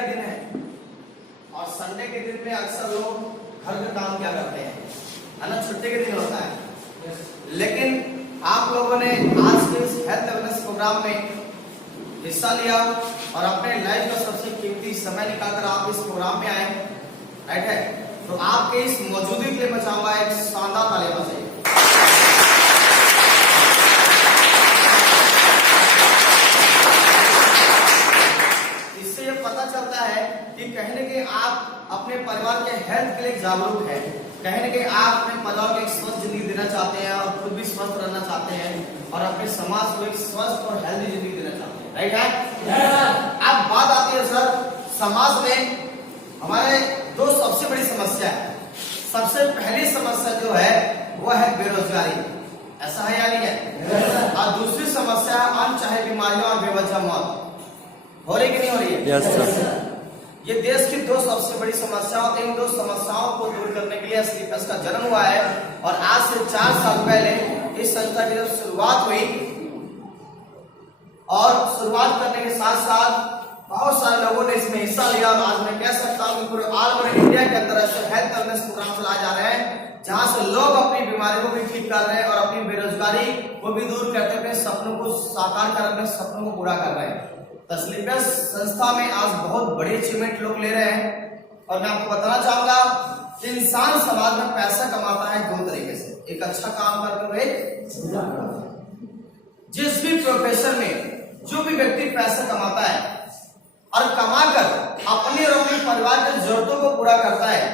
का दिन है और संडे के दिन में अक्सर लोग घर का काम क्या करते हैं, है ना, छुट्टी के दिन होता है। लेकिन आप लोगों ने आज के इस हेल्थ अवेयरनेस प्रोग्राम में हिस्सा लिया और अपने लाइफ का सबसे कीमती समय निकालकर आप इस प्रोग्राम में आए, राइट है। तो आपके इस मौजूदगी के लिए मैं चाहूंगा एक शानदार तालियां बजाइए। इससे ये पता चलता है कि कहीं न कहीं आप अपने परिवार के हेल्थ के लिए जागरूक हैं, कहीं न कहीं आप अपने परिवार को एक स्वस्थ जिंदगी देना चाहते हैं और खुद भी स्वस्थ रहना चाहते हैं और अपने समाज को एक स्वस्थ और हेल्दी जिंदगी देना चाहते हैं, राइट है। अब बात आती है सर, समाज में हमारे दो सबसे बड़ी समस्या है। सबसे पहली समस्या जो है वह है बेरोजगारी, ऐसा है या नहीं है। और दूसरी समस्या है अनचाहे बीमारियों और बेवजह मौत। हो रही कि नहीं हो रही है? Yes sir. ये देश की दो सबसे बड़ी समस्याओं, इन दो समस्याओं को दूर करने के लिए स्लीपर्स का जन्म हुआ है और आज से 4 साल पहले इस संस्था की जब शुरुआत हुई और शुरुआत करने के साथ साथ बहुत सारे लोगों ने इसमें हिस्सा लिया और आज मैं कह सकता हूँ कि पूरे ऑल ओवर इंडिया के अंदर ऐसे हेल्थ अवेयरनेस प्रोग्राम चलाए जा रहे हैं जहां से लोग अपनी बीमारियों को भी ठीक कर रहे हैं और अपनी बेरोजगारी को भी दूर करते अपने सपनों को साकार कर अपने सपनों को पूरा कर रहे हैं। स्लीपर्स संस्था में आज बहुत बड़ी अचीवमेंट लोग ले रहे हैं और मैं आपको बताना चाहूंगा कि इंसान समाज में पैसा कमाता है 2 तरीके से, एक अच्छा काम करके और एक जिस भी प्रोफेशन में जो भी व्यक्ति पैसा कमाता है और कमाकर अपने और अपने परिवार के जरूरतों को पूरा करता है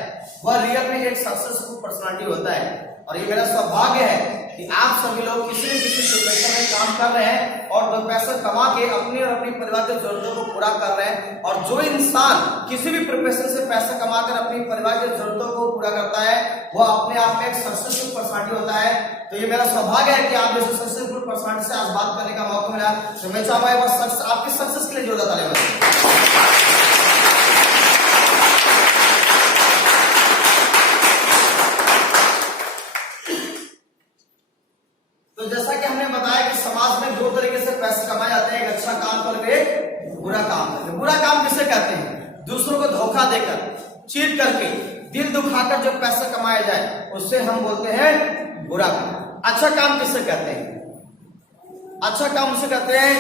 वह रियल में एक सक्सेसफुल पर्सनालिटी होता है। और ये मेरा सौभाग्य है कि आप सभी लोग किसी न किसी प्रोफेशन में काम कर रहे हैं और 2 पैसा कमा के अपने और अपने परिवार के जरूरतों को पूरा कर रहे हैं। और जो इंसान किसी भी प्रोफेशन से पैसा कमाकर अपने परिवार के जरूरतों को पूरा करता है वह अपने आप में एक सक्सेसफुल पर्सनालिटी होता है। तो ये मेरा सौभाग्य है कि आप जैसे सक्सेसफुल पर्सनालिटी से आज बात करने का मौका मिला। तो मैं चाहूंगा आपकी सक्सेस के लिए जोरदार तालियां बजाइए। तो जैसा कि हमने बताया कि समाज में 2 तरीके से पैसे कमाए जाते हैं, एक अच्छा काम करके, बुरा काम करके। बुरा काम किसे कहते हैं? दूसरों को धोखा देकर, चीट करके, दिल दुखाकर जो पैसा कमाया जाए उससे हम बोलते हैं बुरा काम। अच्छा काम किसे कहते हैं? अच्छा काम उसे कहते हैं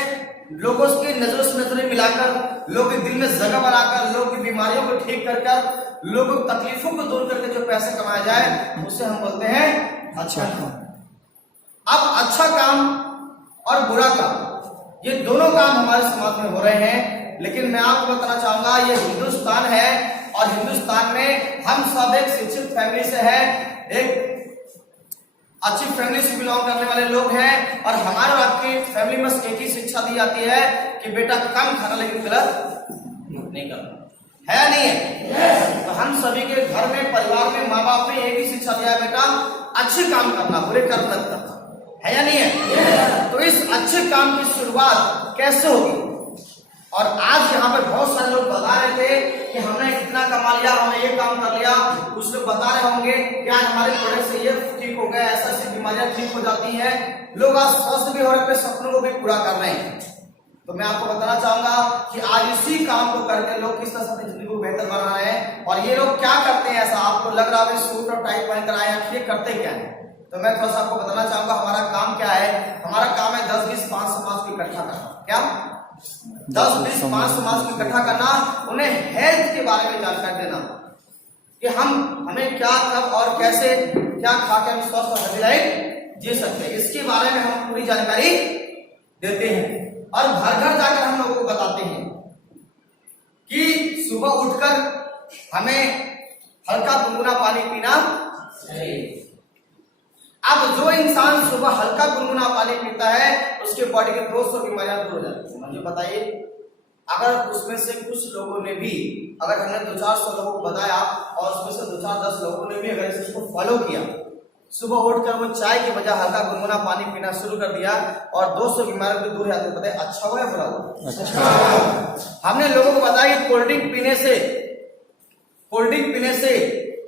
लोगों की नजरों से नजरें मिलाकर, लोगों के दिल में जगह बनाकर, लोगों की बीमारियों को ठीक कर लोगों की तकलीफों को दूर करके जो पैसे कमाया जाए उसे हम बोलते हैं अच्छा काम। अब अच्छा काम और बुरा काम ये दोनों काम हमारे समाज में हो रहे हैं, लेकिन मैं आपको बताना चाहूंगा ये हिंदुस्तान है और हिंदुस्तान में हम सब एक शिक्षित फैमिली से है, एक अच्छी फैमिली से बिलोंग करने वाले लोग हैं और हमारे और आपकी फैमिली में एक ही शिक्षा दी जाती है कि बेटा कम खाना लेकिन गलत नहीं करना, है नहीं है? तो हम सभी के घर में परिवार में माँ बाप ने एक ही शिक्षा दिया है, बेटा अच्छे काम करना, बुरे कर्म मत करना, है या नहीं है? तो इस अच्छे काम की शुरुआत कैसे होगी? और आज यहाँ पे बहुत सारे लोग बता रहे थे कि हमने इतना कमा लिया, हमने ये काम कर लिया। कुछ लोग बता रहे होंगे कि आज हमारे प्रोडक्ट से ये ठीक हो गया, ऐसा ऐसी बीमारियां ठीक हो जाती हैं। लोग आज स्वस्थ भी हो रहे, अपने सपनों को भी पूरा कर रहे हैं। तो मैं आपको बताना चाहूंगा कि आज इसी काम को करके लोग किस तरह से अपनी जिंदगी को बेहतर बना रहे हैं। और ये लोग क्या करते हैं? ऐसा आपको लग रहा है सूट और टाई पहनकर आए, ये करते क्या है? तो मैं थोड़ा सा आपको बताना चाहूंगा हमारा काम क्या है। हमारा काम है 10, 20, 5 समाज को इकट्ठा करना। क्या 10, 20, 5 समाज को इकट्ठा करना, उन्हें हेल्थ के बारे में जानकारी देना कि हमें क्या, कब और कैसे क्या खा के हम स्वस्थ और हेल्दी लाइफ जी सकते हैं, इसके बारे में हम पूरी जानकारी देते हैं और घर घर जाकर हम लोगों को बताते हैं कि सुबह उठकर हमें हल्का गुनगुना पानी पीना चाहिए। अब जो इंसान सुबह हल्का गुनगुना पानी पीता है उसके बॉडी के 200 बीमारियां दूर हो जाती है। मुझे बताइए, अगर उसमें से कुछ लोगों ने भी, अगर हमने 200-400 लोगों को बताया और उसमें से 2-4-10 लोगों ने भी अगर इसको फॉलो किया, सुबह उठकर वो चाय की बजाय हल्का गुनगुना पानी पीना शुरू कर दिया और 200 बीमारियों से दूर जाते, बताइए अच्छा हुआ या बुरा हुआ? अच्छा। हमने लोगों को बताया कि कोल्ड ड्रिंक पीने से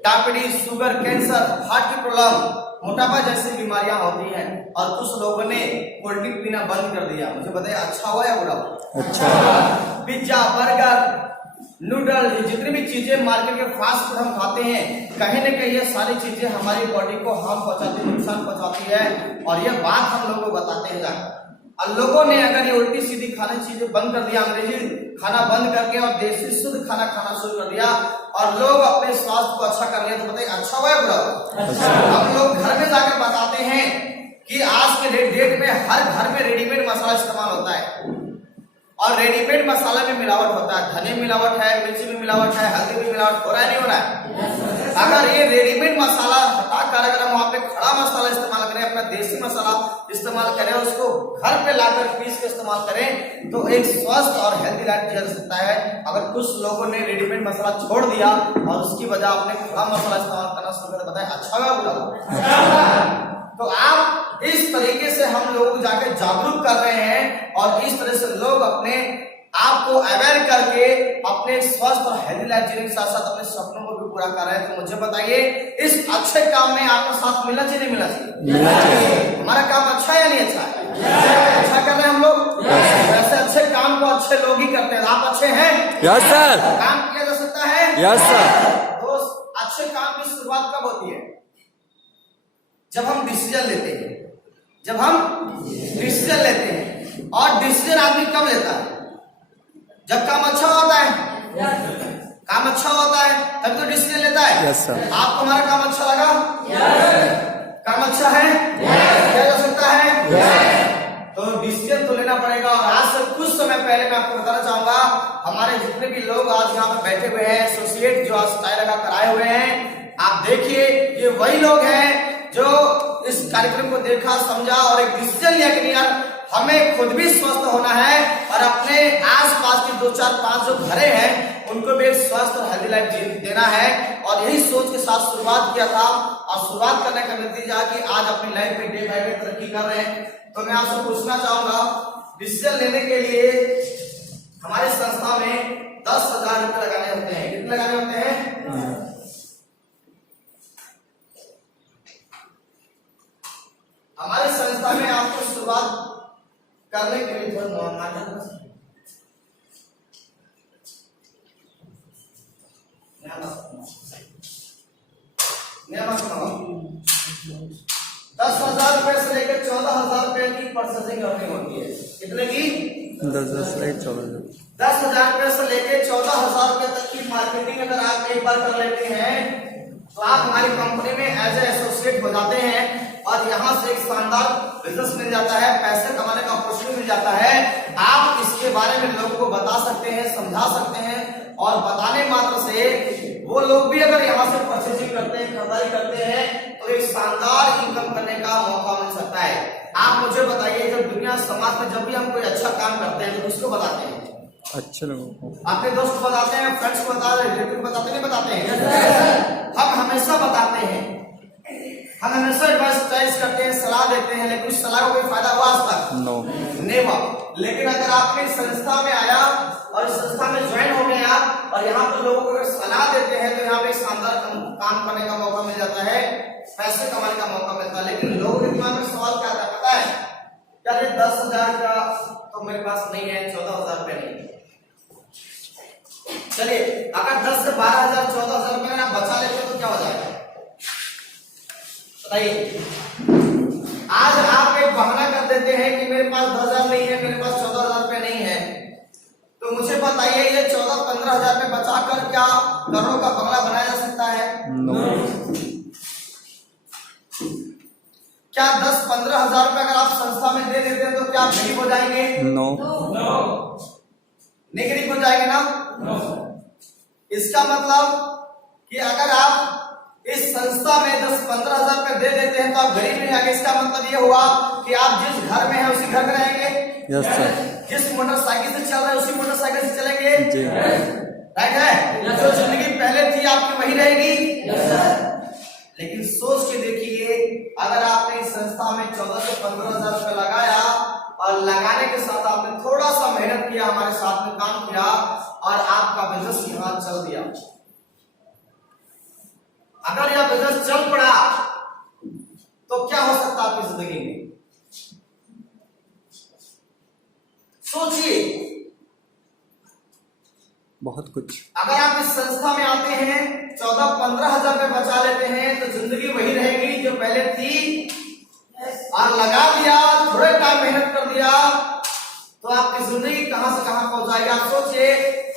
डायबिटीज, शुगर, कैंसर, हार्ट की प्रॉब्लम, मोटापा जैसी बीमारियां होती हैं और कुछ लोगों ने कोल्ड ड्रिंक पीना बंद कर दिया। मुझे बताइए अच्छा हुआ या बुरा हुआ? अच्छा। पिज्जा, बर्गर, नूडल, जितनी भी चीजें मार्केट के फास्ट फूड हम खाते हैं, कहीं ना कहीं ये सारी चीजें हमारी बॉडी को हार्म पहुंचाती है, नुकसान पहुंचाती है। और ये बात हम लोगों को बताते हैं जाकर। और लोगों ने अगर ये उल्टी सीधी खाने चीजें बंद कर दिया, अंग्रेजी खाना बंद करके और देसी शुद्ध खाना खाना शुरू कर दिया और लोग अपने स्वास्थ्य को अच्छा कर लिया, तो बताइए अच्छा हुआ है बुरा? अच्छा। हम लोग घर में जाकर बताते हैं कि आज के डेट में हर घर में रेडीमेड मसाला इस्तेमाल होता है और रेडीमेड मसाला में मिलावट होता है, धनिया में मिलावट है, मिर्ची में मिलावट है, हल्दी में मिलावट हो रहा है, नहीं हो रहा है? अगर ये रेडीमेड मसाला हटाकर अगर हम वहां पे खड़ा मसाला इस्तेमाल करें, अपना देसी मसाला इस्तेमाल करें, उसको घर पे लाकर पीस के इस्तेमाल करें, तो एक स्वस्थ और हेल्दी लाइफ जिया जा सकता है। अगर कुछ लोगों ने रेडीमेड मसाला छोड़ दिया और उसकी वजह अपने खड़ा मसाला इस्तेमाल करना शुरू कर, बताए अच्छा हुआ बुरा? तो आप इस तरीके से हम लोगों को जाके जागरूक कर रहे हैं और इस तरह से लोग अपने आप को अवेयर करके अपने स्वस्थ और हेल्दी लाइफ जीने के साथ साथ अपने सपनों को भी पूरा कर रहे हैं। तो मुझे बताइए, इस अच्छे काम में आपका साथ मिलना चाहिए नहीं मिलना चाहिए? हमारा काम अच्छा है या नहीं अच्छा है? अच्छा कर रहे हैं हम लोग। वैसे अच्छे काम को अच्छे लोग ही करते हैं। आप अच्छे हैं? Yes sir. काम किया जा सकता है? Yes sir. दोस्त, अच्छे काम की शुरुआत कब होती है? जब हम डिसीजन लेते हैं, जब हम डिसीजन लेते हैं। और डिसीजन आदमी कब लेता है? जब काम अच्छा होता है। काम अच्छा होता है तब तो डिसीजन लेता है। yes, आपको हमारा काम अच्छा लगा? काम अच्छा है? किया जा सकता है? तो डिसीजन तो लेना पड़ेगा। और आज से कुछ समय पहले मैं आपको बताना चाहूंगा, हमारे जितने भी लोग आज यहाँ पे बैठे हुए हैं, एसोसिएट जो आज टाई लगा कर आए हुए हैं, आप देखिए ये वही लोग हैं जो इस कार्यक्रम को देखा, समझा और एक डिसीजन लिया कि यार हमें खुद भी स्वस्थ होना है और अपने आसपास के 2 4 5 जो घरे हैं उनको भी एक स्वस्थ और हेल्दी लाइफ देना है। और यही सोच के साथ शुरुआत किया था और शुरुआत करने का नतीजा कि आज अपनी लाइफ में डे बाय डे तरक्की कर रहे हैं। तो मैं आपसे पूछना चाहूंगा, डिसीजन लेने के लिए हमारी संस्था में 10,000 रुपए लगाने होते हैं। कितने लगाने होते हैं? हमारी संस्था में आपको शुरुआत करने के लिए थोड़ा ₹10,000 से लेकर 14,000 रुपए की प्रोसेसिंग अर्निंग होती है। कितने की? 10,000 रुपए से लेकर 14,000 रुपए तक की मार्केटिंग अगर आप एक बार कर लेते हैं तो आप हमारी कंपनी में एज ए एसोसिएट हो जाते हैं और यहाँ से एक शानदार बिजनेस मिल जाता है, पैसे कमाने का अपॉर्चुनिटी मिल जाता है। आप इसके बारे में लोगों को बता सकते हैं, समझा सकते हैं और बताने मात्र से वो लोग भी अगर यहाँ से परचेजिंग करते हैं, खरीदारी करते हैं तो एक शानदार इनकम करने का मौका मिल सकता है। आप मुझे बताइए, जब दुनिया समाज में जब भी हम कोई अच्छा काम करते हैं तो किसको बताते हैं? अच्छे लोगों को। अपने दोस्त को बताते हैं, फ्रेंड्स को बताते हैं, रिलेटिव को बताते नहीं बताते हैं? हम हमेशा बताते हैं, हम हमेशा एडवाइस करते हैं, सलाह देते हैं, लेकिन उस सलाह का कोई फायदा हुआ आज तक? नेवर। लेकिन अगर आपने इस संस्था में आया और इस संस्था में ज्वाइन हो गए आप और यहाँ पर लोगों को अगर सलाह देते हैं तो यहाँ पे शानदार काम करने का मौका मिल जाता है, पैसे कमाने का मौका मिलता है। लेकिन लोगों के दिमाग में सवाल क्या आता है पता है? क्या 10,000 का तो मेरे पास नहीं है, 14,000 रुपए नहीं है। चलिए अगर 10 से 12,000 14,000 रुपए आप बचा लेते तो क्या हो जाएगा बताइए? आज आप एक बहाना कर देते हैं कि मेरे पास 10,000 नहीं है, मेरे पास 14,000 रुपए नहीं है, तो मुझे बताइए ये 14-15,000 रुपए बचाकर क्या करोड़ों का बंगला बनाया जा सकता है? क्या 10-15,000 रुपए अगर आप संस्था में दे देते हैं तो क्या आप गरीब हो जाएंगे? नहीं गरीब हो जाएंगे ना? इसका मतलब कि अगर आप इस संस्था में 10-15,000 रुपए दे देते हैं तो आप गरीब नहीं आगे। इसका मतलब ये हुआ कि आप जिस घर में हैं उसी घर में रहेंगे। Yes sir. जिस मोटरसाइकिल से चल रहे हैं उसी मोटरसाइकिल से चलेंगे। जी राइट है। जो जिंदगी पहले थी आपकी वही रहेगी। Yes sir. लेकिन सोच के देखिए, अगर आपने इस संस्था में 14 से 15,000 रुपए लगाया और लगाने के साथ आपने थोड़ा सा मेहनत किया, हमारे साथ में काम किया और आपका बिजनेस यहाँ चल दिया, अगर यह बिजनेस चल पड़ा तो क्या हो सकता है आपकी जिंदगी में? सोचिए। बहुत कुछ। अगर आप इस संस्था में आते हैं 14-15 हजार रुपए बचा लेते हैं तो जिंदगी वही रहेगी जो पहले थी, और लगा दिया, थोड़े टाइम मेहनत कर दिया तो आपकी जिंदगी कहां से कहां पहुंच जाएगी। आप सोचिए,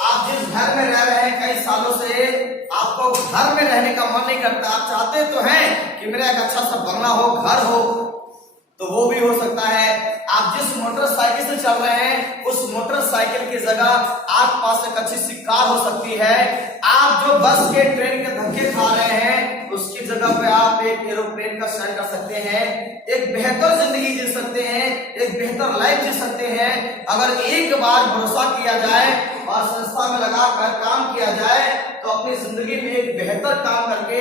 आप जिस घर में रह रहे हैं कई सालों से, आपको घर में रहने का मन नहीं करता, आप चाहते तो हैं कि मेरा एक अच्छा सा बंगला हो, घर हो, तो वो भी हो सकता है। आप जिस मोटरसाइकिल से चल रहे हैं उस मोटरसाइकिल की जगह आप पास एक अच्छी सी कार हो सकती है। आप जो बस के ट्रेन के धक्के खा रहे हैं उसकी जगह पे आप एक एरोप्लेन का सैर कर सकते हैं, एक बेहतर जिंदगी जी सकते हैं, एक बेहतर लाइफ जी सकते हैं। अगर एक बार भरोसा किया जाए और संस्था में लगाकर काम किया जाए तो अपनी जिंदगी में एक बेहतर काम करके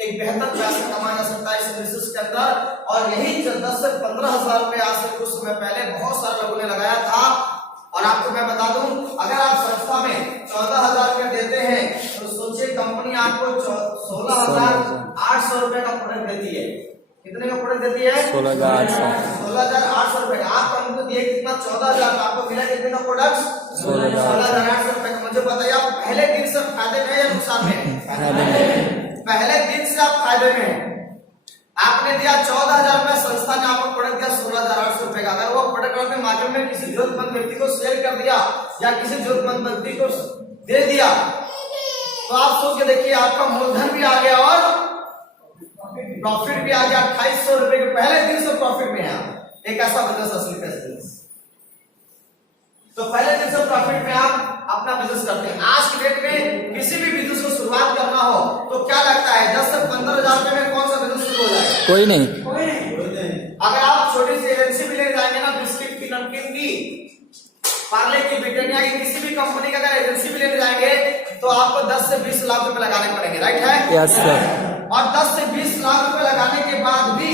एक बेहतर पैसा कमाया जा सकता है इस बिजनेस के अंदर। और यही 10 से 15 हजार रुपए आज से कुछ समय पहले बहुत सारे लोगों ने लगाया था। और आपको मैं बता दूं, अगर आप संस्था में 14,000 रुपए देते हैं तो सोचिए कंपनी आपको 16,800 रुपए का प्रोडक्ट देती है। कितने का प्रोडक्ट देती है? 16,800 रुपए। आप कंपनी दिए कितना? 14,000। आपको मिला कितने का प्रोडक्ट? 16,800 रुपए का। मुझे बताइए, आप पहले दिन से फायदे में या नुकसान में? पहले दिन से आप फायदे में हैं। आपने दिया 14,000 रुपए, संस्था ने आपको प्रोडक्ट दिया 16,800 रुपए का। अगर वो प्रोडक्ट आपने मार्केट में किसी जरूरतमंद व्यक्ति को सेल कर दिया या किसी जरूरतमंद व्यक्ति को दे दिया तो आप सोच के देखिए, आपका मूलधन भी आ गया और प्रॉफिट भी आ गया। 2,800 रुपए के पहले दिन से प्रॉफिट में है। एक ऐसा बिजनेस असली बिजनेस। तो पहले दिन से प्रॉफिट में आप अपना बिजनेस करते हैं। आज की डेट में किसी भी बिजनेस को शुरुआत करना हो तो क्या लगता है 10 से 15 हजार रुपए में कौन सा बिजनेस शुरू हो जाएगा? कोई नहीं। अगर आप छोटी सी एजेंसी भी ले जाएंगे ना, बिस्किट की, नमकीन की, पार्ले की, ब्रिटानिया की, किसी भी कंपनी का अगर एजेंसी भी लेने जाएंगे तो आपको 10 से 20 लाख रुपए लगाने पड़ेंगे। राइट है? Yes sir. और 10 से 20 लाख रुपए लगाने के बाद भी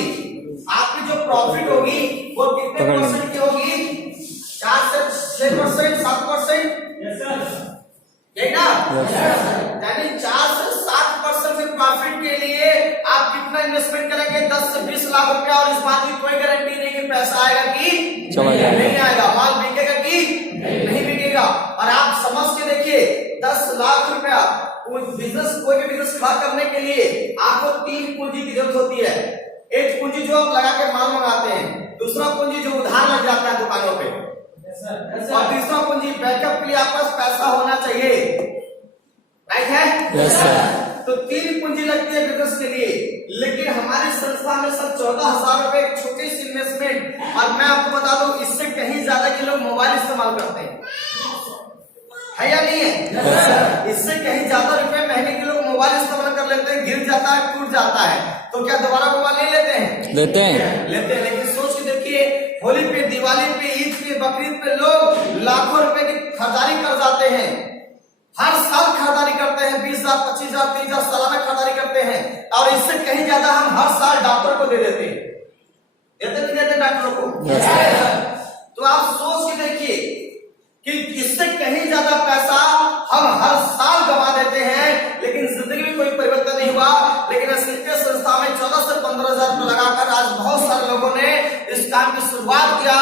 आपकी जो प्रॉफिट होगी वो कितने परसेंट की होगी? 4 से 6%, 7%। यही ना? यानी 4 से 7% के प्रॉफिट के लिए आप कितना इन्वेस्टमेंट करेंगे? 10 से 20 लाख रुपया। और इस बात की कोई गारंटी नहीं कि पैसा आएगा कि नहीं आएगा, माल बिकेगा कि नहीं बिकेगा। और आप समझ के देखिए, 10 लाख रुपया बिजनेस, कोई भी बिजनेस खड़ा करने के लिए आपको 3 पूंजी की जरूरत होती है। एक पूंजी जो आप लगा के माल मंगाते हैं, दूसरा पूंजी जो उधार लग जाता है दुकानों पे, और तीसरा पूंजी बैकअप के लिए आपके पास पैसा होना चाहिए। राइट है? Yes sir. तो 3 पूंजी लगती है बिजनेस के लिए। लेकिन हमारी संस्था में सर 14,000 रुपए एक छोटी सी इन्वेस्टमेंट, और मैं आपको बता दूं इससे कहीं ज्यादा के लोग मोबाइल इस्तेमाल करते हैं, है या नहीं है? yes, इससे कहीं ज्यादा रुपए महीने के लोग मोबाइल इस्तेमाल कर लेते हैं, गिर जाता है, टूट जाता है, तो क्या दोबारा मोबाइल नहीं लेते हैं? लेते हैं। लेकिन सोच के देखिए, होली पे, दिवाली पे, ईद पे, बकरीद पे लोग लाखों रुपए की खरीदारी कर जाते हैं। हर साल खरीदारी करते हैं, 20,000, 25,000, 30,000 सालाना खरीदारी करते हैं। और इससे कहीं ज्यादा हम हर साल डॉक्टर को दे देते हैं। देते नहीं देते डॉक्टरों को? तो आप सोच के देखिए कि इससे कहीं ज्यादा पैसा हम हर साल गवा देते हैं, लेकिन जिंदगी में कोई परिवर्तन नहीं हुआ। लेकिन असलियत संस्था में 14 से 15 हजार रुपए लगाकर आज बहुत सारे लोगों ने इस काम की शुरुआत किया,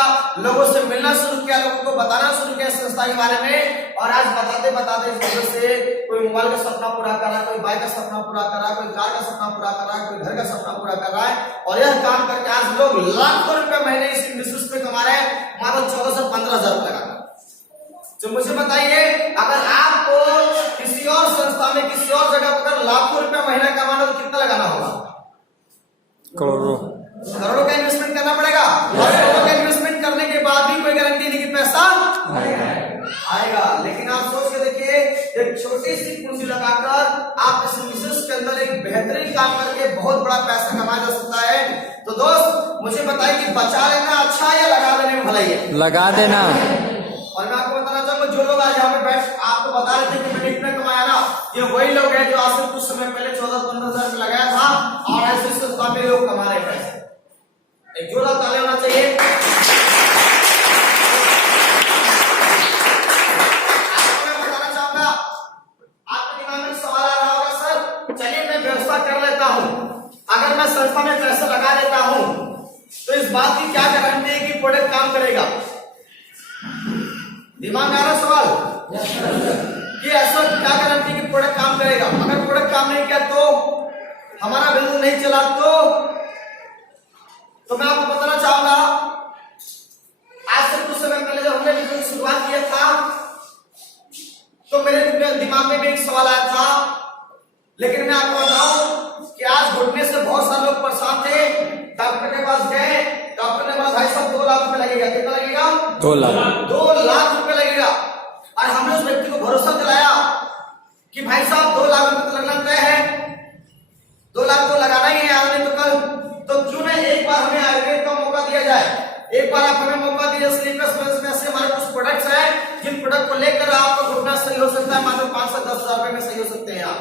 लोगों से मिलना शुरू किया, लोगों को बताना शुरू किया संस्था के बारे में। और आज बताते बताते इस वजह से कोई मोबाइल का सपना पूरा कर रहा है, कोई बाइक का सपना पूरा कर रहा है, कोई कार का सपना पूरा कर रहा है, कोई घर का सपना पूरा कर रहा है। और यह काम करके आज लोग लाखों रुपए महीने इस बिजनेस पे कमा रहे हैं, मानो 14 से 15 हजार रुपए लगाकर। तो मुझे बताइए, अगर आपको किसी और संस्था में, किसी और जगह पर लाखों रुपए महीना कमाना तो कितना लगाना होगा? करोड़ों का इन्वेस्टमेंट करना पड़ेगा। और करोड़ों का इन्वेस्टमेंट करने के बाद भी कोई गारंटी नहीं कि पैसा आएगा। लेकिन आप सोच के देखिए, एक छोटी सी पूंजी लगाकर आप इस बिजनेस के अंदर एक बेहतरीन काम करके बहुत बड़ा पैसा कमाया जा सकता है। तो दोस्त मुझे बताइए कि बचा लेना अच्छा है या लगा देने में भलाई है? लगा देना। और मैं आपको बताना चाहूंगा, जो लोग आज यहाँ पे बैठ आपको बता रहे थे कि मैंने इतना कमाया ना, ये वही लोग हैं जो आज से कुछ समय पहले 14-15 हजार लगाया था और ऐसे संस्था में लोग कमा रहे पैसे। एक जोरदार ताली होना चाहिए। आपको मैं बताना चाहूंगा, आपके दिमाग में सवाल आ रहा होगा, सर चलिए मैं व्यवस्था कर लेता हूँ, अगर मैं संस्था में पैसा लगा देता हूँ तो इस बात की क्या गारंटी है कि प्रोडक्ट काम करेगा? दिमाग में आ रहा सवाल कि ऐसा क्या गारंटी कि प्रोडक्ट काम करेगा। अगर प्रोडक्ट काम नहीं किया तो हमारा बिजनेस नहीं चला तो मैं आपको बताना चाहूंगा, आज से कुछ समय पहले जब हमने बिजनेस की शुरुआत किया था तो मेरे दिमाग में भी एक सवाल आया था, लेकिन मैं आपको बताऊं कि आज घुटने से बहुत सारे लोग परेशान थे। डॉक्टर के पास गए, डॉक्टर ने बोला भाई साहब 2 लाख रुपए लगेगा। कितना लगेगा? 2 लाख। 2 लाख रुपए लगेगा। और हमने उस व्यक्ति को भरोसा दिलाया कि भाई साहब 2 लाख रुपए तो लगना तय है, 2 लाख तो लगाना ही है आज नहीं तो कल, तो क्यों नहीं एक बार हमें आयुर्वेद का मौका दिया जाए। एक बार आप हमें मौका दीजिए। स्लीपर्स में से हमारे कुछ प्रोडक्ट्स हैं जिन प्रोडक्ट को लेकर आपका घुटना सही हो सकता है, मात्र 5 से 10 हजार रुपए में सही हो सकते हैं आप।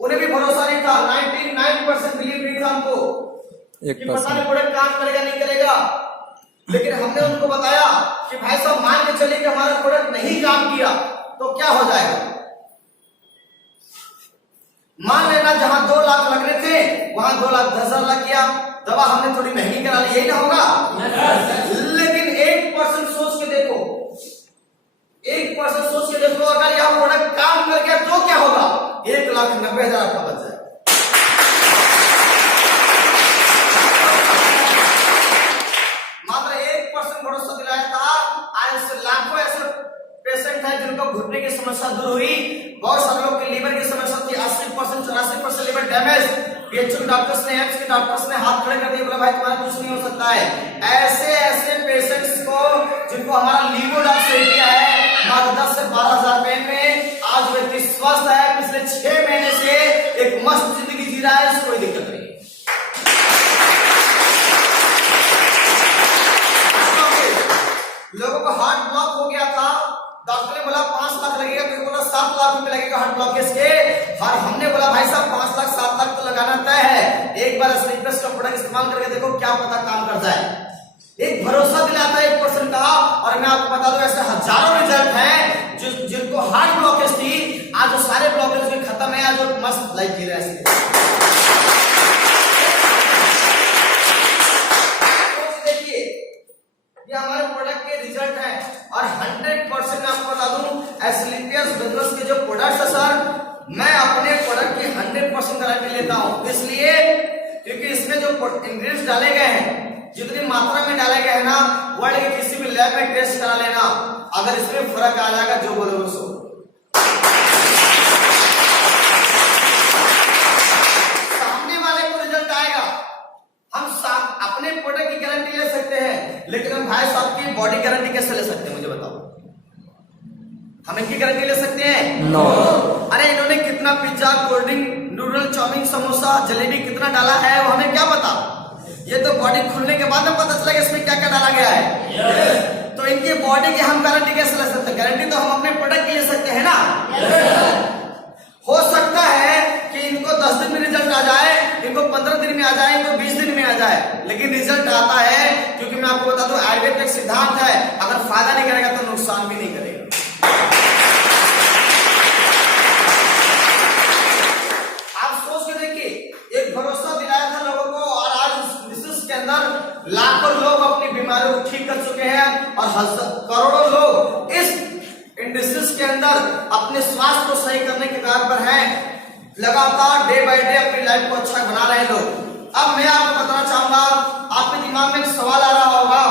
उन्हें भी भरोसा नहीं था, 99% बिलीव नहीं था हमको कि पता नहीं प्रोडक्ट काम करेगा नहीं करेगा। लेकिन हमने उनको बताया कि भाई साहब मान के चलिए कि हमारा प्रोडक्ट नहीं काम किया तो क्या हो जाएगा। मान लेना जहां 2 लाख लगने थे वहां 2,10,000 लग गया। दवा हमने थोड़ी महंगी करा ली, यही ना होगा। लेकिन 1% सोच के देखो, 1% सोच के देखो, अगर यह प्रोडक्ट काम कर गया तो क्या होगा? 1,90,000 आपका बच जाए। मात्र 1% भरोसा दिलाया था। आज से लाखों ऐसे पेशेंट है जिनको घुटने की समस्या दूर हुई। बहुत सारे लोग के लीवर की समस्या थी, 80% 84% लीवर डैमेज। पीएचयू डॉक्टर्स ने, एम्स के डॉक्टर्स ने हाथ खड़े कर दिए, बोला भाई तुम्हारा कुछ नहीं हो सकता है। ऐसे पेशेंट्स को जिनको हमारा लीवर डॉक्टर सही किया है, मात्र 10 से 12,000 रुपए में आज व्यक्ति स्वस्थ है। पिछले 6 महीने से एक मस्त जिंदगी जी रहा है, इसको कोई दिक्कत नहीं। लोगों को हार्ट ब्लॉक हो गया था, डॉक्टर ने बोला 5 लाख लगेगा, फिर बोला 7 लाख रुपए लगेगा हार्ट ब्लॉकेज के। और हमने बोला भाई साहब 5 लाख 7 लाख तो लगाना तय है, एक बार स्लीपर्स का प्रोडक्ट इस्तेमाल करके देखो, क्या पता काम कर जाए। एक भरोसा दिलाता है 1% का। और मैं आपको बता दूं ऐसे हजारों रिजल्ट हैं जिनको हार्ट ब्लॉकेज थी, आज वो सारे ब्लॉकेज खत्म है, आज वो मस्त लाइफ जी रहे हैं। ये हमारे प्रोडक्ट के रिजल्ट है। और 100% आपको बता दूं एस्क्लेपियस बिजनेस के जो प्रोडक्ट्स है सर, मैं अपने प्रोडक्ट की 100% गारंटी लेता हूं। इसलिए क्योंकि इसमें जो इंग्रेडिएंट्स डाले गए हैं, जितनी मात्रा में डाले गए हैं ना, वर्ल्ड के किसी भी लैब में टेस्ट करा लेना, अगर इसमें फर्क आ जाएगा जो बोलोगे सो। सामने वाले को रिजल्ट आएगा। हम अपने प्रोडक्ट की गारंटी ले सकते हैं, लेकिन हम भाई साहब की बॉडी गारंटी कैसे ले सकते हैं मुझे बताओ? हम इनकी गारंटी ले सकते हैं? नो। अरे इन्होंने कितना pizza, cold drink, noodle, chow mein, samosa, jalebi कितना डाला है वो हमें क्या पता? ये तो बॉडी खुलने के बाद में पता चलेगा इसमें क्या क्या डाला गया है। तो इनकी बॉडी की हम गारंटी कैसे ले सकते हैं? गारंटी तो हम अपने प्रोडक्ट की ले सकते हैं ना। हो सकता है कि इनको 10 दिन में रिजल्ट आ जाए, इनको 15 दिन में आ जाए, इनको 20 दिन में आ जाए, लेकिन रिजल्ट आता है। क्योंकि मैं आपको बता दूं आयुर्वेद का एक सिद्धांत है, अगर फायदा नहीं करेगा तो नुकसान भी नहीं करेगा। आप सोच के देखिए, एक भरोसा दिलाया था लोगों को, और आज डिसीज के अंदर लाखों लोग अपनी बीमारियों को ठीक कर चुके हैं, और करोड़ों लोग इस इंडस्ट्रीज के अंदर अपने स्वास्थ्य को सही करने के कार्य पर हैं। लगातार डे बाय डे अपनी लाइफ को अच्छा बना रहे लोग। अब मैं आपको बताना चाहूंगा, आपके दिमाग में एक सवाल आ रहा होगा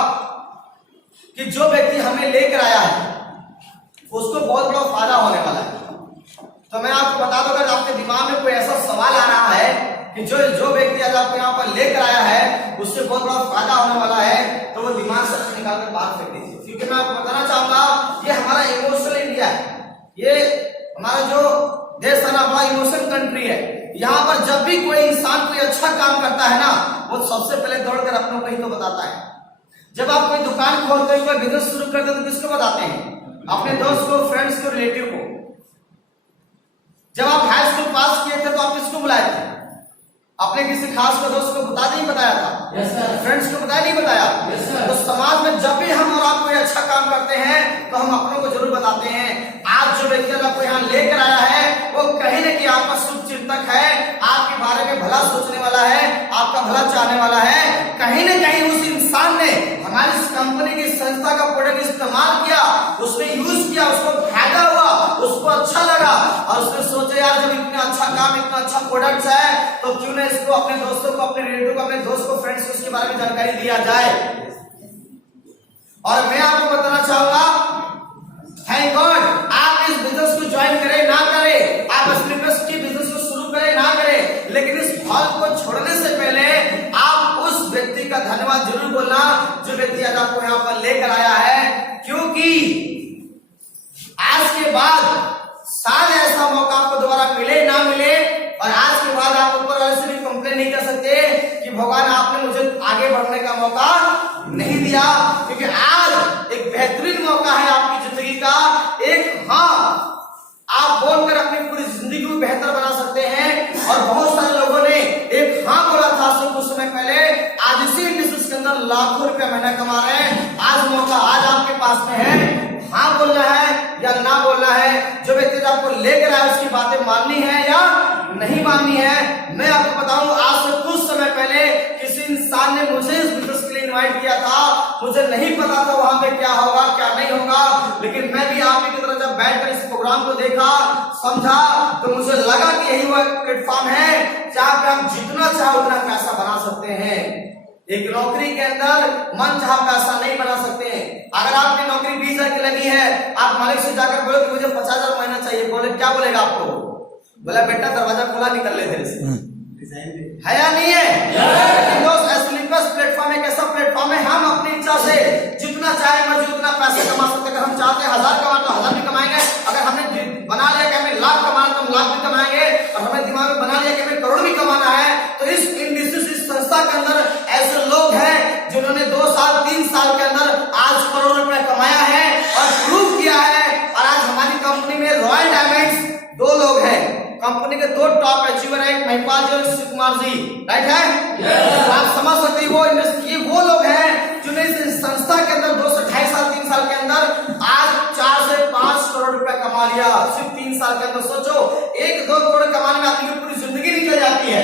कि जो व्यक्ति हमें लेकर आया है उसको बहुत बड़ा फायदा होने वाला है। तो मैं आपको बता दूं, अगर आपके दिमाग में कोई ऐसा सवाल आ रहा है कि जो व्यक्ति आज आपको यहाँ पर लेकर आया है उससे बहुत बड़ा फायदा होने वाला है, तो वो दिमाग से निकाल कर बात फेंक दीजिए। क्योंकि मैं आपको बताना चाहूंगा, ये हमारा इमोशनल इंडिया है, ये हमारा जो देश है ना, हमारा इमोशनल कंट्री है। यहाँ पर जब भी कोई इंसान कोई अच्छा काम करता है ना, वो सबसे पहले दौड़कर अपनों को ही तो बताता है। जब आप कोई दुकान खोलते हैं, कोई बिजनेस शुरू करते हैं, तो किसको बताते हैं? अपने दोस्त को, फ्रेंड्स को, रिलेटिव को। जब आप हाई स्कूल पास किए थे तो आप किसको बुलाए थे? अपने किसी खास को, दोस्त को बता नहीं बताया था? फ्रेंड्स को बताया नहीं बताया? तो समाज में जब भी हम और आप कोई अच्छा काम करते हैं तो हम अपनों को जरूर बताते हैं। आज जो व्यक्ति आपको यहाँ लेकर आया है वो कहीं न कहीं आपका शुभ चिंतक है, आपके बारे में भला सोचने वाला है, आपका भला चाहने वाला है। कहीं न कहीं उस इंसान ने हमारी इस कंपनी की संस्था का प्रोडक्ट इस्तेमाल किया, उसने यूज किया, उसको फायदा हुआ, उसको अच्छा लगा और उसने सोचा यार जब इतना अच्छा काम, इतना अच्छा प्रोडक्ट है तो क्यों ना इसको अपने दोस्तों को, अपने रिलेटिव को, अपने दोस्त को, फ्रेंड्स को इसके बारे में जानकारी दिया जाए। और मैं आपको बताना चाहूंगा, थैंक गॉड आप इस बिजनेस को ज्वाइन करें ना करें, आप स्लीपर्स की बिजनेस को शुरू करें ना करें, लेकिन इस फल को छोड़ने से पहले आप उस व्यक्ति का धन्यवाद जरूर बोलना जो व्यक्ति आज आपको यहाँ पर लेकर आया है, क्योंकि आज के बाद शायद ऐसा मौका आपको दोबारा मिले ना मिले, और आज के बाद आप ऊपर वाले से भी कंप्लेन नहीं कर सकते कि भगवान आपने मुझे आगे बढ़ने का मौका नहीं दिया, क्योंकि आज एक बेहतरीन मौका है आपकी जिंदगी का। एक हाँ आप बोलकर अपनी पूरी जिंदगी को बेहतर बना सकते हैं। और बहुत सारे लोगों ने एक हाँ बोला था कुछ समय पहले, आज इसी इंडस्ट्री के अंदर लाखों रुपया महीना कमा रहे हैं। आज मौका आज आपके पास में है, हाँ बोलना है या ना बोलना है, जो व्यक्ति आपको लेकर आया उसकी बातें माननी है या नहीं माननी है। मैं आपको बताऊं, आज से कुछ समय पहले किसी इंसान ने मुझे इस बिजनेस के लिए इनवाइट किया था, मुझे नहीं पता था वहां पे क्या होगा क्या नहीं होगा, लेकिन मैं भी आप ही की तरह जब बैठकर इस प्रोग्राम को देखा, समझा, तो मुझे लगा कि यही वो प्लेटफॉर्म है जहां पे हम जितना चाहे उतना पैसा बना सकते हैं। एक नौकरी के अंदर मन चाह पैसा नहीं बना सकते हैं। अगर आपकी नौकरी 20,000 की लगी है, आप मालिक से जाकर बोले कि मुझे 50,000 महीना चाहिए, बोले क्या बोलेगा आपको? बोला बेटा दरवाजा खुला, निकल ले देर से, है या नहीं है? लेकिन दोस्त स्लीपर्स प्लेटफॉर्म एक ऐसा प्लेटफॉर्म है, हम अपनी इच्छा से जितना चाहे मर्जी उतना पैसे कमा सकते हैं। अगर हम चाहते हैं 1000 कमा तो 1000 भी कमाएंगे, अगर हमने बना लिया कि हमें लाख कमाना तो हम लाख भी कमाएंगे, और हमें दिमाग में बना लिया कि हमें करोड़ भी कमाना है। तो इस इंडस्ट्री संस्था के अंदर ऐसे लोग हैं जिन्होंने 2 साल 3 साल के अंदर आज करोड़ रुपया कमाया है और प्रूव किया है। और आज हमारी कंपनी में रॉयल डायमंड्स 2 लोग हैं, कंपनी के 2 टॉप अचीवर है, एक महिपाल जी और शिव कुमार जी, राइट है? आप समझ सकते हो ये वो लोग हैं जिन्होंने इस संस्था के अंदर 2 से 2.5 साल 3 साल के अंदर आज 4 से 5 करोड़ रुपया कमा लिया सिर्फ 3 साल के अंदर। सोचो 1-2 करोड़ कमाने में आदमी की पूरी जिंदगी निकल जाती है,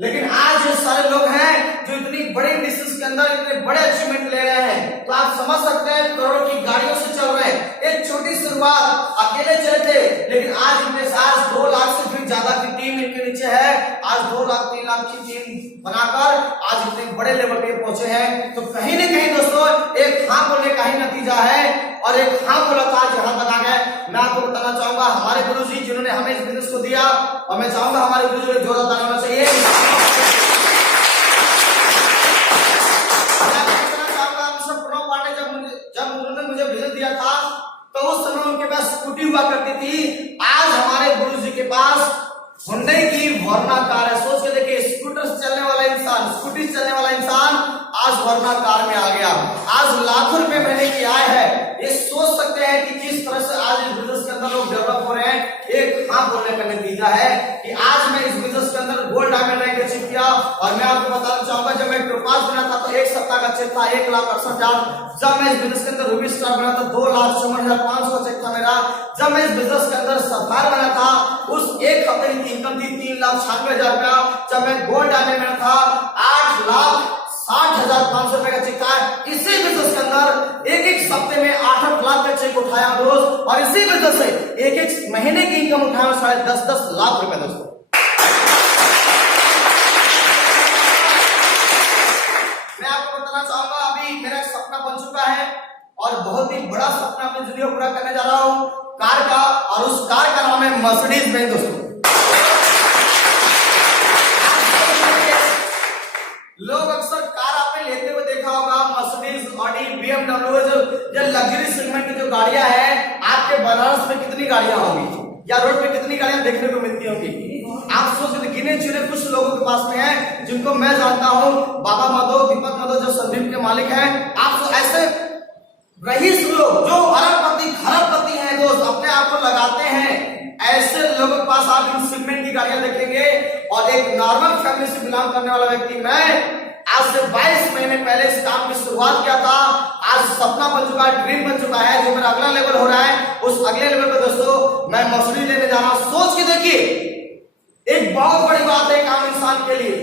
लेकिन आज ये सारे लोग हैं जो इतनी बड़ी डिस्टेंस के अंदर इतने बड़े अचीवमेंट ले रहे हैं। तो आप समझ सकते हैं करोड़ों की गाड़ियों से चल रहे हैं। एक छोटी शुरुआत अकेले चले थे, लेकिन आज इनके साथ 2 लाख से भी ज्यादा की टीम इनके नीचे है। आज 2 लाख 3 लाख की टीम बनाकर आज इतने बड़े लेवल पे पहुंचे हैं। तो कहीं ना कहीं दोस्तों एक हाँ बोलने का ही नतीजा है, और एक हाँ बोला था आज यहाँ तक आ गए। मैं आपको बताना चाहूंगा हमारे गुरु जी जिन्होंने हमें इस बिजनेस को दिया, और मैं चाहूंगा हमारे गुरु जी को जोरदार ताली होना चाहिए। जब उन्होंने मुझे विजन दिया था तो उस समय उनके पास स्कूटी हुआ करती थी। आज हमारे गुरु जी के पास हुंडई की वर्ना कार है। सोच के देखिए, स्कूटर चलने वाला इंसान, स्कूटी चलने वाला इंसान आज वर्ना कार में आ गया। आज लाखों रुपए महीने की आय है। ये सोच सकते हैं कि किस तरह से आज इस बिजनेस के अंदर लोग डेवलप हो रहे हैं। एक हाँ बोलने का नतीजा है कि आज मैं इस बिजनेस के अंदर गोल्ड डायमंड रैंक अचीव किया। और मैं आपको बताना चाहूंगा, जब मैं प्रोपास बना था तो 1 सप्ताह का चेक था 1,68,000। जब मैं इस बिजनेस के अंदर रूबी स्टार बना था 2,54,500 का चेक था मेरा। जब मैं इस बिजनेस के अंदर सफायर बना था उस एक हफ्ते की इनकम थी 3,96,000 रुपया। जब मैं गोल्ड डायमंड में था 8,60,500 रुपए का चेक था। इसी बिजनेस के अंदर एक हफ्ते में 8 लाख का चेक उठाया दोस्त, और इसी बिजनेस से एक महीने की इनकम उठाया 10.5 लाख रुपए दोस्तों। मैं आपको बताना चाहूंगा अभी मेरा एक सपना बन चुका है, और बहुत ही बड़ा सपना अपनी जिंदगी में पूरा करने जा रहा हूं कार का, और उस कार का नाम है मर्सिडीज बेंज दोस्तों। लोग अक्सर कार आपने लेते हुए देखा होगा, मर्सिडीज, ऑडी, BMW, जो लग्जरी सेगमेंट की जो गाड़ियां हैं। आपके बनारस में कितनी गाड़ियां होंगी या रोड पे कितनी गाड़ियां देखने को मिलती होंगी? आप सोच गिने चुने कुछ लोगों के पास में है जिनको मैं जानता हूं, बाबा माधव, दीपक माधव जो संदीप के मालिक हैं। आप ऐसे रईस लोग जो अरबपति खरबपति हैं दोस्त, अपने आप को लगाते हैं, ऐसे लोगों के पास आप इन सेगमेंट की गाड़ियां देखेंगे। और एक नॉर्मल फैमिली से बिलोंग करने वाला व्यक्ति मैं आज से 22 महीने पहले इस काम की शुरुआत किया था। आज सपना बन चुका है, ड्रीम बन चुका है। जो मेरा अगला लेवल हो रहा है, उस अगले लेवल पे दोस्तों मैं मर्सिडीज लेने जा रहा हूं। सोच के देखिए, एक बहुत बड़ी बात है एक आम इंसान के लिए।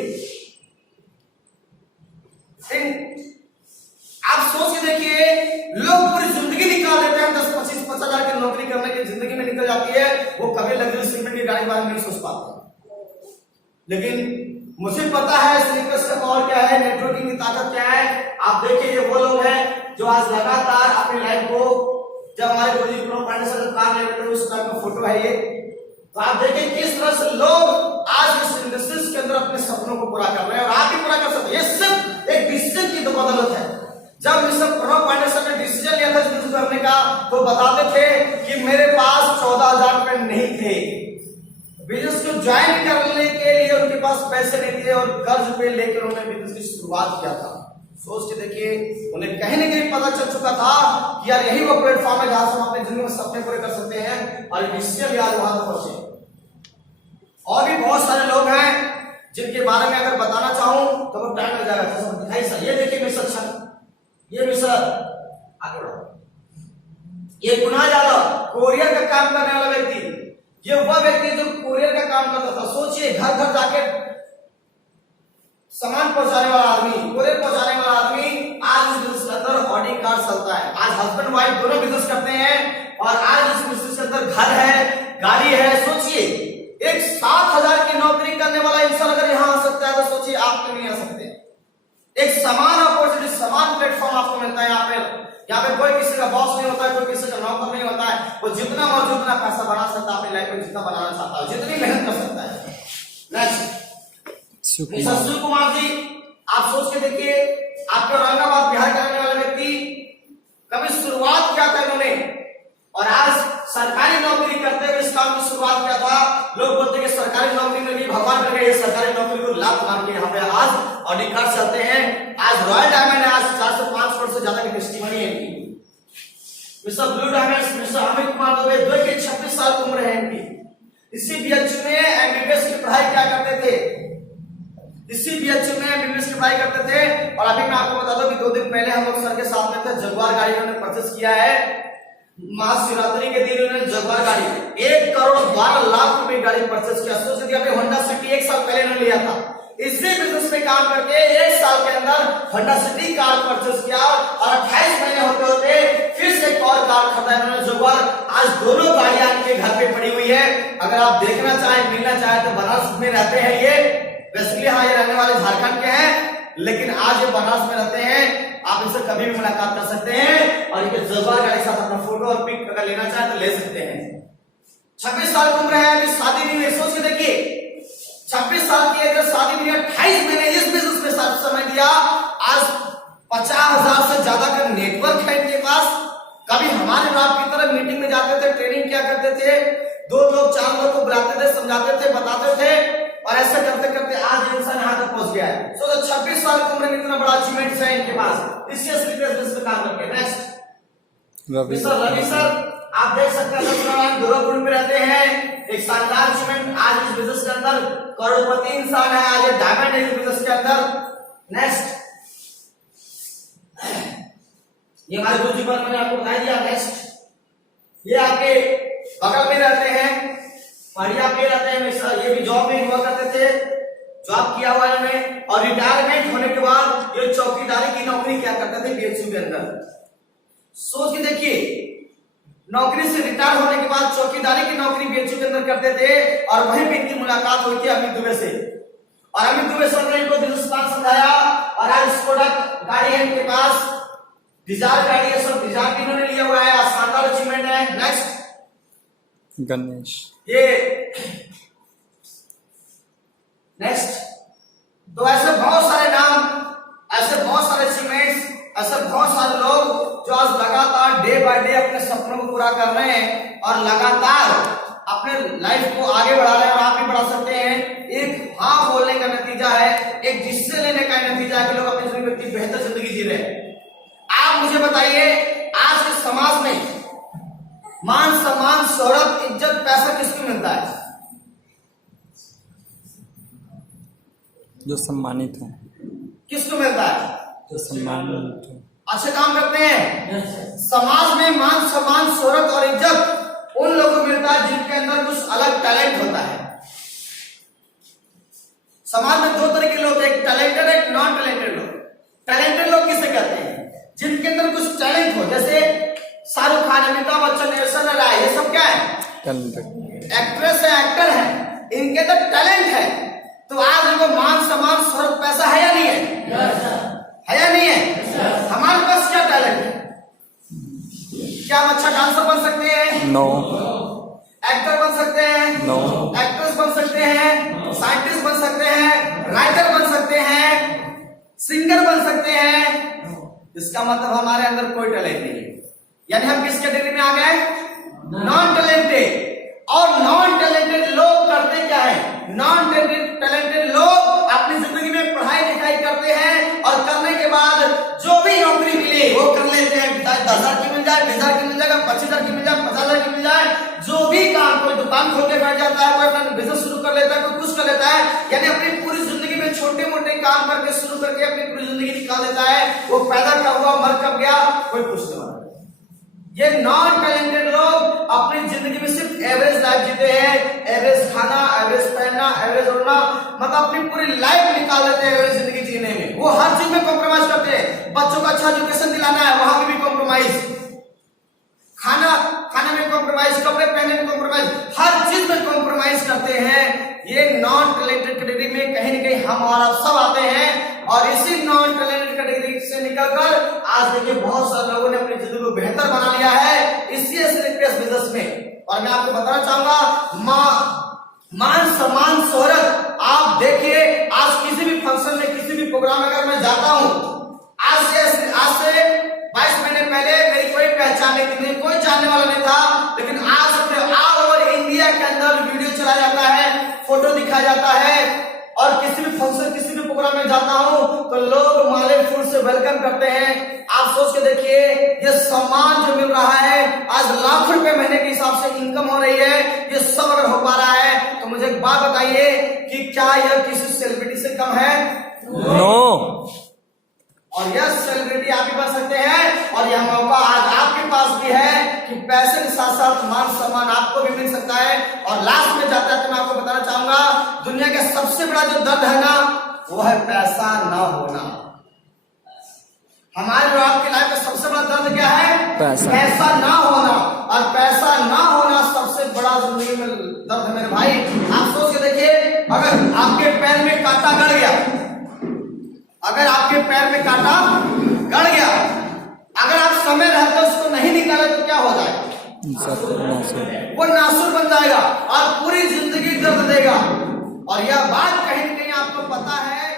आप सोच के देखिए, लोग पूरी जिंदगी निकाल लगा देते हैं 10, 25, 50,000 की नौकरी करने की जिंदगी में निकल जाती है, वो कभी लग्जरी सेगमेंट की गाड़ी के बारे में नहीं सोच पाते। लेकिन मुझे पता है स्नीकर्स का पावर क्या है, नेटवर्किंग की ताकत क्या है। आप देखिए ये वो लोग हैं जो आज लगातार अपनी लाइफ को, जब हमारे गुरुजी पढ़ने से कार ले रहे थे उस टाइम का फोटो है ये, तो आप देखिए किस तरह से लोग आज इस इंडस्ट्रीज के अंदर अपने सपनों को पूरा कर रहे हैं और आप भी पूरा कर सकते हैं। ये सिर्फ एक डिसीजन की तो बदौलत है। जब मिस्टर प्रणब पांडे ने डिसीजन लिया था बिजनेस करने का, तो बताते थे कि मेरे पास 14,000 रुपए नहीं थे, बिजनेस को ज्वाइन करने के लिए उनके पास पैसे नहीं थे और कर्ज पे लेकर उन्होंने बिजनेस की शुरुआत किया था। सोच के देखिए, उन्हें कहीं ना कहीं पता चल चुका था कि यार यही वो प्लेटफॉर्म है जहां से हम अपने जिंदगी में सपने पूरे कर सकते हैं और डिसीजन आज वहां पहुंचे। और भी बहुत सारे लोग हैं जिनके बारे में अगर बताना चाहूं तो वो टाइम लग जाएगा। ये देखिए मिस्टर छन, ये मिस्टर आगे बढ़ो, ये गुना यादव कोरियर का काम करने वाला व्यक्ति, ये वह व्यक्ति जो कोरियर का काम करता था। सोचिए घर घर जाके सामान पहुंचाने वाला आदमी, कोरियर पहुंचाने वाला आदमी आज इस बिजनेस के अंदर ऑडी कार चलता है। आज हस्बैंड वाइफ दोनों बिजनेस करते हैं और आज इस बिजनेस के अंदर घर है, गाड़ी है। सोचिए एक 7,000 की नौकरी करने वाला इंसान अगर यहां आ सकता है तो सोचिए आप क्यों नहीं आ सकते। एक समान अपॉर्चुनिटी, समान प्लेटफॉर्म आपको मिलता है यहाँ पे कोई किसी का बॉस नहीं होता है, कोई किसी का नौकर नहीं होता है। वो जितना मौजूद उतना पैसा बना सकता है, अपनी लाइफ में जितना बनाना चाहता है, जितनी मेहनत कर सकता है। नेक्स्ट शिव कुमार जी, आप सोच के देखिए, आपके औरंगाबाद बिहार का रहने वाला व्यक्ति, कभी शुरुआत किया था इन्होंने और आज सरकारी नौकरी करते हुए इस काम की शुरुआत किया था। लोग बोलते हैं कि सरकारी नौकरी में भी भगवान कर गए, सरकारी नौकरी को लात मार के यहाँ पे आज ऑडी कार चलते हैं। आज रॉयल डायमंड है, आज 4 से 5 करोड़ से ज्यादा की टेस्टिमनी है इनकी। Mister blue diamonds, mister Amit Kumar Dubey, जो कि 26 साल की उम्र है इनकी। इसी बीएचयू में एमबीबीएस की पढ़ाई क्या करते थे, इसी बीएचयू में एमबीबीएस की पढ़ाई करते थे। और अभी मैं आपको बता दूं कि 2 दिन पहले हम लोग सर के साथ में थे, जगुआर गाड़ी उन्होंने परचेस किया है। महाशिवरात्रि के दिन उन्होंने जगुआर गाड़ी 1 करोड़ 12 लाख रुपए गाड़ी परचेस किया। सोच लीजिए, अभी होंडा सिटी 1 साल पहले उन्होंने लिया था। इसी बिजनेस में काम करके 1 साल के अंदर होंडा सिटी कार परचेस किया और 28 महीने होते होते फिर से एक और कार खरीदा इन्होंने जगुआर। आज दोनों गाड़ियां इनके घर पे पड़ी हुई है। अगर आप देखना चाहें, मिलना चाहें तो बनारस में रहते हैं ये। बेसिकली हाँ, ये रहने वाले झारखंड के हैं, लेकिन आज ये बनारस में रहते हैं। आप इनसे कभी भी मुलाकात कर सकते हैं और इनके जगुआर गाड़ी के साथ अपना फोटो और पिक अगर लेना चाहें तो ले सकते हैं। 26 साल की उम्र है, अभी शादी नहीं हुई। सोच के देखिए, 26 साल की अगर शादी नहीं, 28 महीने इस बिजनेस में साथ समय दिया। आज 50,000 से ज्यादा का नेटवर्क है इनके पास। कभी हमारे बाप की तरह मीटिंग में जाते थे, ट्रेनिंग क्या करते थे, 2 लोग 4 लोग को बुलाते थे, समझाते थे, बताते थे और ऐसा करते करते आज इंसान यहाँ तक पहुंच गया है। सो 26 साल की उम्र में इतना बड़ा अचीवमेंट है इनके पास, इसी बिजनेस में काम करके। नेक्स्ट मिस्टर रवि सर, आप देख सकते हैं गोरखपुर में रहते हैं। एक शानदार अचीवमेंट आज इस बिजनेस के अंदर, करोड़पति इंसान है आज, डायमंड है इस बिजनेस के अंदर। नेक्स्ट ये हमारे गुरुजी पर मैंने आपको बता दिया। नेक्स्ट ये आपके बगल में रहते हैं, बढ़िया पे रहते हैं हमेशा। ये भी जॉब में हुआ करते थे, जॉब किया हुआ है और रिटायरमेंट होने के बाद ये चौकीदारी की नौकरी क्या करते थे बीएचयू के अंदर। सोच के देखिए, नौकरी से रिटायर होने के बाद चौकीदारी की नौकरी बीएचयू के अंदर करते थे और वहीं पे इनकी मुलाकात हुई थी अमित दुबे से। और अमित दुबे सर ने इनको बिजनेस प्लान समझाया और आज स्कोडा गाड़ी है इनके पास, डिजायर गाड़ी है, सब डिजायर इन्होंने लिया हुआ है। शानदार अचीवमेंट है। नेक्स्ट गणेश, ये नेक्स्ट तो ऐसे बहुत सारे नाम, ऐसे बहुत सारे अचीवमेंट्स, ऐसे बहुत सारे लोग जो आज लगातार डे बाय डे अपने सपनों को पूरा कर रहे हैं और लगातार अपने लाइफ को आगे बढ़ा रहे हैं और आप भी बढ़ा सकते हैं। एक हाँ बोलने का नतीजा है, एक जिससे लेने का नतीजा है कि लोग अपनी जिंदगी में बेहतर जिंदगी जी रहे हैं। आप मुझे बताइए, आज के समाज में मान सम्मान, शोहरत, इज्जत, पैसा किसको मिलता है? जो सम्मानित है। किसको मिलता है? जो सम्मानित है, अच्छे काम करते हैं। समाज में मान सम्मान, शोहरत और इज्जत उन लोगों को मिलता है जिनके अंदर कुछ अलग टैलेंट होता है। समाज में 2 तरह के लोग हैं, एक टैलेंटेड, एक नॉन टैलेंटेड लोग। टैलेंटेड लोग किसे कहते हैं? जिनके अंदर कुछ टैलेंट हो। जैसे शाहरुख खान, अमिताभ बच्चन, ऐश्वर्या राय, ये सब क्या है? टैलेंटेड। एक्ट्रेस है, एक्टर है, इनके तो टैलेंट है। तो आज इनको मान सम्मान शोहरत पैसा है या नहीं है? है या नहीं है? हमारे पास क्या टैलेंट है? क्या हम अच्छा डांसर बन सकते हैं? नो। एक्टर बन सकते हैं? नो। एक्ट्रेस बन सकते हैं? साइंटिस्ट बन सकते हैं? राइटर बन सकते हैं? सिंगर बन सकते हैं? इसका मतलब हमारे अंदर कोई टैलेंट नहीं है। यानी हम किस कैटेगरी में आ गए? Non talented. और नॉन टैलेंटेड लोग करते क्या है? नॉन टैलेंटेड लोग अपनी जिंदगी में पढ़ाई लिखाई करते हैं और करने के बाद जो भी नौकरी मिले वो कर लेते हैं। 10,000 की मिल जाए, 20,000 की मिल जाएगा, 25,000 की मिल जाए, 50,000 की मिल जाए, जो भी काम, कोई दुकान खोल के बैठ जाता है, कोई अपना बिजनेस शुरू कर लेता है, कोई कुछ कर लेता है। यानी अपनी पूरी जिंदगी में छोटे मोटे काम करके शुरू करके अपनी पूरी जिंदगी निकाल देता है। वो पैदा कब हुआ, मर कब गया, कोई कुछ नहीं मालूम। ये नॉन टैलेंटेड लोग अपनी जिंदगी में सिर्फ एवरेज लाइफ जीते हैं। एवरेज खाना, एवरेज पहनना, एवरेज उड़ना, मतलब अपनी पूरी लाइफ निकाल देते हैं एवरेज जिंदगी जीने में। वो हर चीज में कॉम्प्रोमाइज करते हैं। बच्चों को अच्छा एजुकेशन दिलाना है, वहां पे भी कॉम्प्रोमाइज। खाने में कॉम्प्रोमाइज, कपड़े पहनने में कॉम्प्रोमाइज, हर चीज में कॉम्प्रोमाइज करते हैं। ये नॉन टैलेंटेड कैटेगरी में कहीं न कहीं हम और आप सब आते हैं। और इसी नॉन टैलेंटेड कैटेगरी से निकलकर आज देखिए बहुत सारे लोगों ने अपनी जिंदगी को बेहतर बना लिया है इसी बिजनेस में। और मैं आपको बताना चाहूंगा, मान सम्मान शोहरत, आप देखिए आज किसी भी फंक्शन में, किसी भी प्रोग्राम में अगर मैं जाता हूं, आज से 22 महीने पहले मेरी कोई पहचान नहीं थी, कोई जानने वाला नहीं था। लेकिन आज ऑल ओवर इंडिया के अंदर वीडियो चलाया जाता है, फोटो दिखाया जाता है। और किसी भी फंक्शन, किसी भी प्रोग्राम में जाता हूं तो लोग माले फूल से वेलकम करते हैं। आप सोच के देखिए, ये सम्मान जो मिल रहा है, आज लाखों रुपए महीने के हिसाब से इनकम हो रही है, ये सब अगर हो पा रहा है तो मुझे एक बात बताइए कि क्या यह किसी सेलिब्रिटी से कम है? नो। और यह सेलिब्रिटी आप भी बन सकते हैं। और यह मौका आज आपके पास भी है कि पैसे के साथ साथ मान सम्मान आपको भी मिल सकता है। और लास्ट में जाता है तो मैं आपको बताना चाहूंगा, दुनिया का सबसे बड़ा जो दर्द है ना, वो है पैसा ना होना। हमारे और आपकी लाइफ का सबसे बड़ा दर्द क्या है? पैसा ना होना। और पैसा ना होना सबसे बड़ा जिंदगी में दर्द है मेरे भाई। आप सोच के देखिए, अगर आपके पैर में कांटा गड़ गया, अगर आपके पैर में कांटा गड़ गया, अगर आप समय रहते उसको नहीं निकाले तो क्या हो जाएगा? वो नासूर बन जाएगा और पूरी जिंदगी दर्द देगा। और यह बात कहीं न कहीं आपको पता है।